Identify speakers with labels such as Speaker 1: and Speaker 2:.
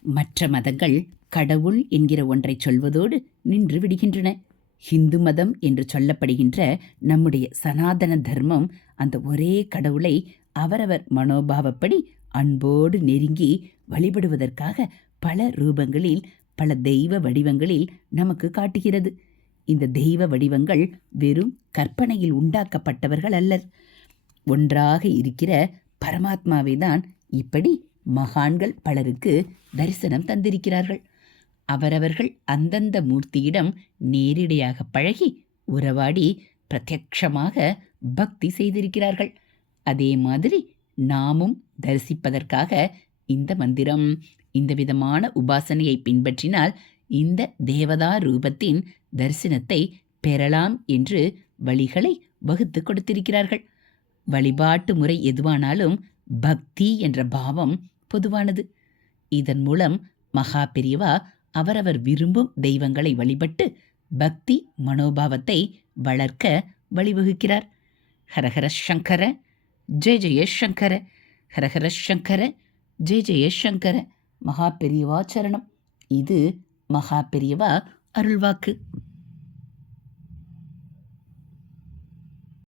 Speaker 1: மற்ற மதங்கள் கடவுள் என்கிற ஒன்றை சொல்வதோடு நின்று விடுகின்றன. ஹிந்து மதம் என்று சொல்லப்படுகின்ற நம்முடைய சனாதன தர்மம் அந்த ஒரே கடவுளை அவரவர் மனோபாவப்படி அன்போடு நெருங்கி வழிபடுவதற்காக பல ரூபங்களில் பல தெய்வ வடிவங்களில் நமக்கு காட்டுகிறது. இந்த தெய்வ வடிவங்கள் வெறும் கற்பனையில் உண்டாக்கப்பட்டவர்கள் அல்லர். ஒன்றாக இருக்கிற பரமாத்மாவை தான் இப்படி மகான்கள் பலருக்கு தரிசனம் தந்திருக்கிறார்கள். அவரவர்கள் அந்தந்த மூர்த்தியிடம் நேரிடையாக பழகி உறவாடி பிரத்யக்ஷமாக பக்தி செய்திருக்கிறார்கள். அதே மாதிரி நாமும் தரிசிப்பதற்காக இந்த மந்திரம் இந்த விதமான உபாசனையை பின்பற்றினால் இந்த தேவதா ரூபத்தின் தரிசனத்தை பெறலாம் என்று வழிகளை வகுத்து கொடுத்திருக்கிறார்கள். வழிபாட்டு முறை எதுவானாலும் பக்தி என்ற பாவம் பொதுவானது. இதன் மூலம் மகா பெரியவா அவரவர் விரும்பும் தெய்வங்களை வழிபட்டு பக்தி மனோபாவத்தை வளர்க்க வழிவகுக்கிறார். ஹரஹர சங்கர ஜெய ஜெயசங்கர ஹரஹர சங்கர ஜெய ஜெயசங்கர மகா பெரியவா சரணம். இது மகா பெரியவா அருள்வாக்கு.